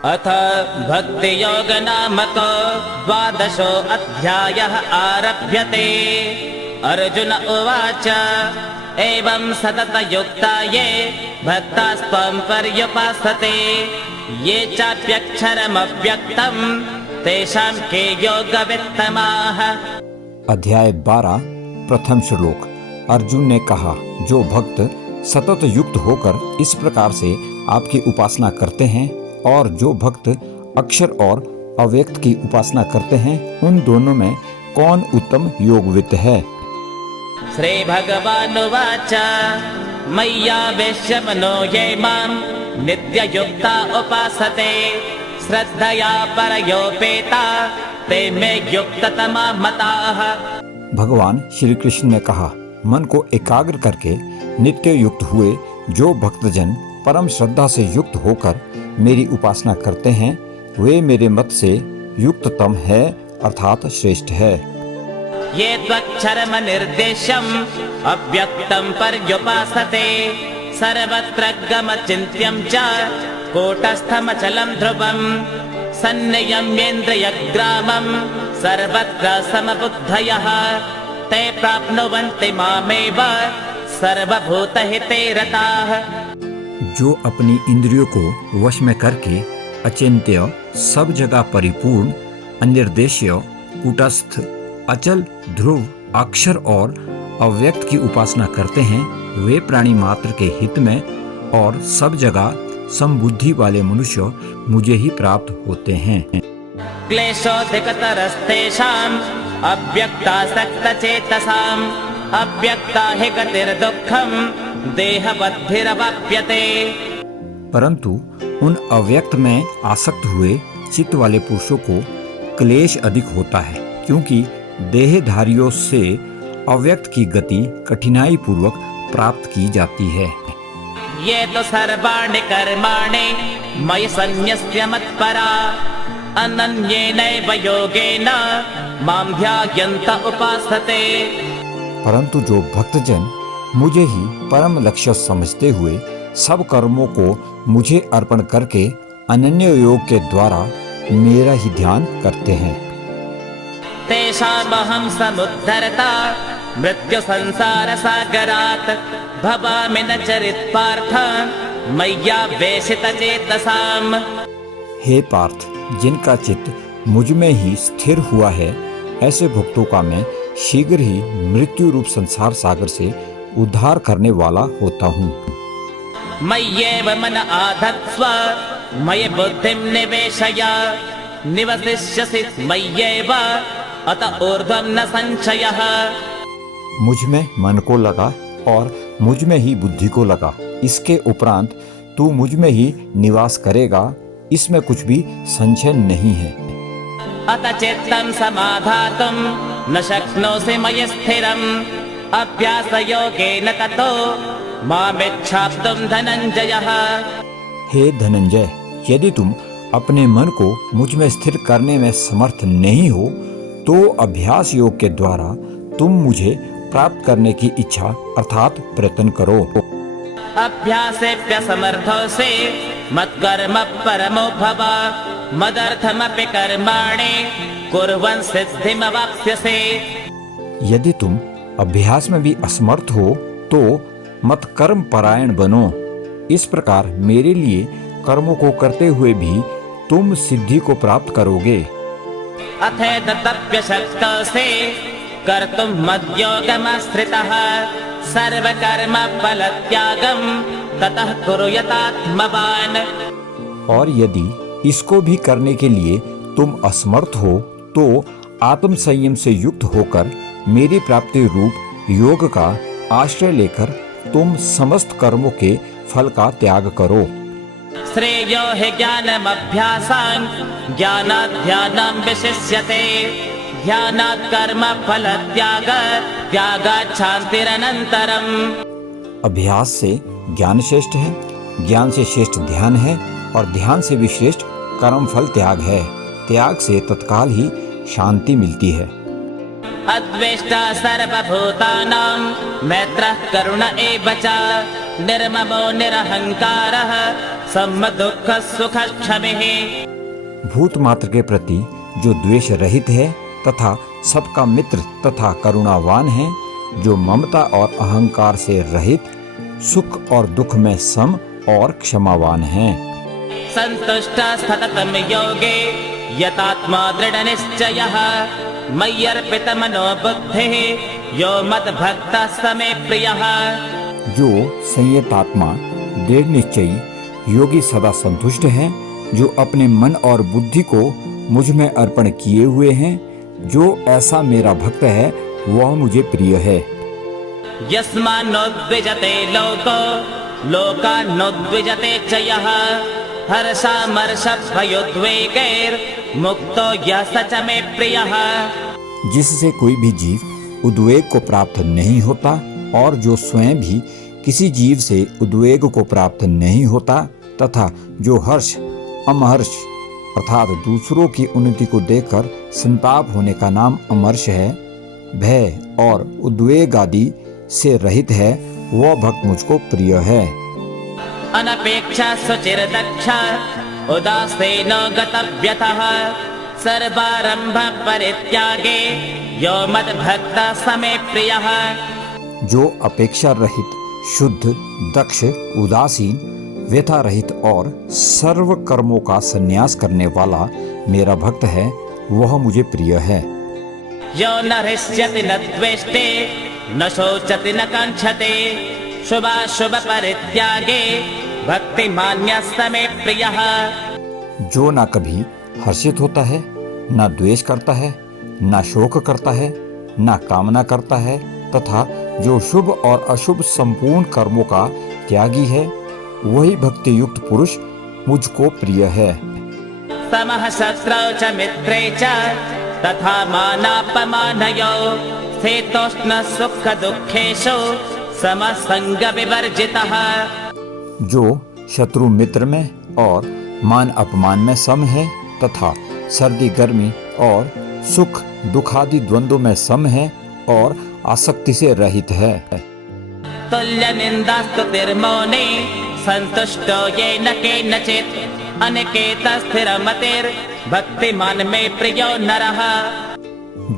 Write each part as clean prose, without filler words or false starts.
अथ भक्तियोग नामको 12 अध्यायः आरभ्यते। अर्जुन उवाच एवं सततयुक्ता ये भक्तास्त्वं पर्युपासते ये चाप्यक्षरमव्यक्तं तेषां के योगवित्तमाः। अध्याय 12 प्रथम श्लोक। अर्जुन ने कहा, जो भक्त सतत युक्त होकर इस प्रकार से आपकी उपासना करते हैं और जो भक्त अक्षर और अव्यक्त की उपासना करते हैं, उन दोनों में कौन उत्तम योगवित्त है। श्री भगवानुवाच मय्यावेश्य मनो ये मां नित्ययुक्ता उपासते श्रद्धया परयोपेता ते मे युक्ततमा मताः। भगवान श्री कृष्ण ने कहा, मन को एकाग्र करके नित्य युक्त हुए जो भक्तजन परम श्रद्धा से युक्त होकर मेरी उपासना करते हैं, वे मेरे मत से युक्ततम है अर्थात श्रेष्ठ है। ये त्वक्षरम निर्देशम अव्यक्तम पर्युपासते सर्वत्र गमचिन्त्यं च कूटस्थमचलं ध्रुवम् सन्नियम्येन्द्रियग्रामं सर्वत्र समबुद्धयः ते प्राप्नुवन्ति मामेव सर्वभूतहिते रताः। जो अपनी इंद्रियों को वश में करके अचिंत्य, सब जगह परिपूर्ण, अनिर्देश्य, कूटस्थ, अचल, ध्रुव, अक्षर और अव्यक्त की उपासना करते हैं, वे प्राणी मात्र के हित में और सब जगह समबुद्धि वाले मनुष्य मुझे ही प्राप्त होते हैं। क्लेशोऽधिकतरस्तेषाम् अव्यक्तासक्तचेतसाम् अव्यक्ता हि गतिर्दुःखम् देहवद्भिरवाप्यते। परंतु उन अव्यक्त में आसक्त हुए चित्त वाले पुरुषों को क्लेश अधिक होता है, क्योंकि देहधारियों से अव्यक्त की गति कठिनाई पूर्वक प्राप्त की जाती है। ये तो सर्वाणि कर्माणि मयि सन्न्यस्य मत्परा अनन्येनैव योगेन मां ध्यायन्त उपासते। परंतु जो भक्तजन मुझे ही परम लक्ष्य समझते हुए सब कर्मों को मुझे अर्पण करके अनन्य योग के द्वारा मेरा ही ध्यान करते हैं। तेषामहं समुद्धरता मृत्यु संसार सागरात् भवामि न चरित्पार्थ मय्यावेशित चेतसाम्। हे पार्थ, जिनका चित्त मुझ में ही स्थिर हुआ है, ऐसे भक्तों का मैं शीघ्र ही मृत्यु रूप संसार सागर से उद्धार करने वाला होता हूँ। मय्येव मन आधत्स्व मयि बुद्धिं निवेशय निवसिष्यसि मय्येव अत ऊर्ध्वं न संशयः। मुझ में मन को लगा और मुझ में ही बुद्धि को लगा, इसके उपरांत तू मुझ में ही निवास करेगा, इसमें कुछ भी संशय नहीं है। अत चित्तं समाधातुं न शक्नोषि मयि स्थिरम् अभ्यासयोगेन ततो मामिच्छाप्तुं धनञ्जयः। हे धनंजय, यदि तुम अपने मन को मुझ में स्थिर करने में समर्थ नहीं हो, तो अभ्यास योग के द्वारा तुम मुझे प्राप्त करने की इच्छा अर्थात प्रयत्न करो। अभ्यासेऽप्यसमर्थोऽसि मत्कर्म परमो भव मदर्थमपि कर्माणि कुर्वन् सिद्धिमवाप्स्यसि। यदि तुम अभ्यास में भी असमर्थ हो तो मत कर्म परायण बनो। इस प्रकार मेरे लिए कर्मों को करते हुए भी तुम सिद्धि को प्राप्त करोगे। अथेतप्यशक्तोऽसि कर्तुं मद्योगमाश्रितः सर्वकर्म फलत्यागं ततः कुरु यतात्मवान्। और यदि इसको भी करने के लिए तुम असमर्थ हो तो आत्म संयम से युक्त होकर मेरी प्राप्ति रूप योग का आश्रय लेकर तुम समस्त कर्मों के फल का त्याग करो। श्रेयो हि ज्ञानमभ्यासान् ज्ञानात् ध्यानं विशिष्यते ध्यानात् कर्म फल त्यागात् शान्तिरनन्तरम्। अभ्यास से ज्ञान श्रेष्ठ है, ज्ञान से श्रेष्ठ ध्यान है और ध्यान से भी श्रेष्ठ कर्म फल त्याग है। त्याग से तत्काल ही शांति मिलती है। अद्वेष्टा सर्वभूतानां मैत्रः करुण एव च निर्ममो निरहंकारः सम्म दुःख सुख क्षमिः। भूत मात्र के प्रति जो द्वेष रहित है तथा सबका मित्र तथा करुणावान है, जो ममता और अहंकार से रहित, सुख और दुख में सम और क्षमावान है। सन्तुष्ट सततं योगे यतात्मा दृढ़ निश्चयः मय्यर्पित मनो बुद्धिः यो मद्भक्तः स मे प्रियः। जो संयतात्मा दृढ़ निश्चयी योगी सदा संतुष्ट है, जो अपने मन और बुद्धि को मुझ में अर्पण किए हुए हैं, जो ऐसा मेरा भक्त है वह मुझे प्रिय है। यस्मान्नोद्विजते लोको लोकान्नोद्विजते च यः हर्षामर्षभयोद्वेगैर्मुक्तो यः स च मे प्रियः। जिससे कोई भी जीव उद्वेग को प्राप्त नहीं होता और जो स्वयं भी किसी जीव से उद्वेग को प्राप्त नहीं होता, तथा जो हर्ष अमहर्ष अर्थात दूसरों की उन्नति को देखकर संताप होने का नाम अमर्ष है, भय और उद्वेग आदि से रहित है, वह भक्त मुझको प्रिय है। अनपेक्षा सुचिर्दक्ष उदासीनो गतव्यतः सर्वारंभ परित्यागे यो मद्भक्तः स मे प्रियः। जो अपेक्षा रहित, शुद्ध, दक्ष, उदासीन, व्यथा रहित और सर्व कर्मों का संन्यास करने वाला मेरा भक्त है, वह मुझे प्रिय है। यो न हृष्यति न द्वेष्टे न शोचति न कांक्षते शुभाशुभ परित्यागे भक्तिमान्यः स मे प्रियः। जो ना कभी हर्षित होता है, ना द्वेष करता है, ना शोक करता है, ना कामना करता है, तथा जो शुभ और अशुभ संपूर्ण कर्मों का त्यागी है, वही भक्ति युक्त पुरुष मुझको प्रिय है। समः शत्रौ च मित्रे च तथा मानापमानयोः स्थितोष्ण सुख दुःखेषु समः संग विवर्जितः। जो शत्रु मित्र में और मान अपमान में सम है तथा सर्दी गर्मी और सुख दुख आदि द्वंद्व में सम है और आसक्ति से रहित है। तुल्य निंदा स्तुतिर्मौने संतुष्टो येन केनचित् अनिकेत स्थिर मतिर् भक्तिमान में प्रियो नरः।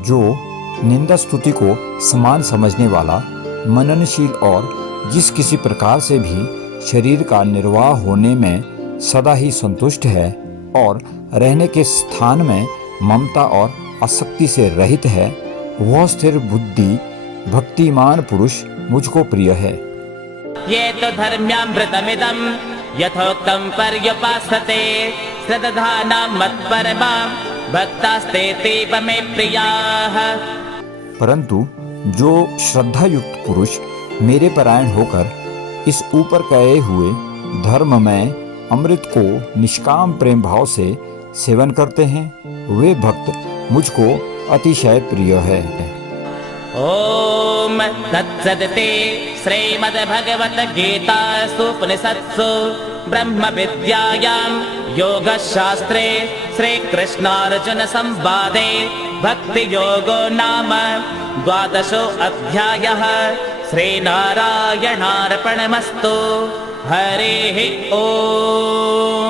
जो निंदा स्तुति को समान समझने वाला, मननशील और जिस किसी प्रकार से भी शरीर का निर्वाह होने में सदा ही संतुष्ट है और रहने के स्थान में ममता और आसक्ति से रहित है, वह स्थिर बुद्धि भक्तिमान पुरुष मुझको प्रिय है। ये तो धर्म्यामृतमिदं यथोक्तं पर्युपासते श्रद्धानां मत्परमां भक्तास्तेतीव मे प्रियाः। परंतु जो श्रद्धा युक्त पुरुष मेरे परायण होकर इस ऊपर कहे हुए धर्म में अमृत को निष्काम प्रेम भाव से सेवन करते हैं, वे भक्त मुझको अतिशय प्रिय है। ओम तत्सदिति श्रीमद्भगवद्गीतासु उपनिषत्सु ब्रह्म विद्यायां योगशास्त्रे श्रीकृष्णार्जुन संवादे भक्ति योगो नाम 12 अध्यायः। श्रीनारायणार्पणमस्तु। हरिः ओम।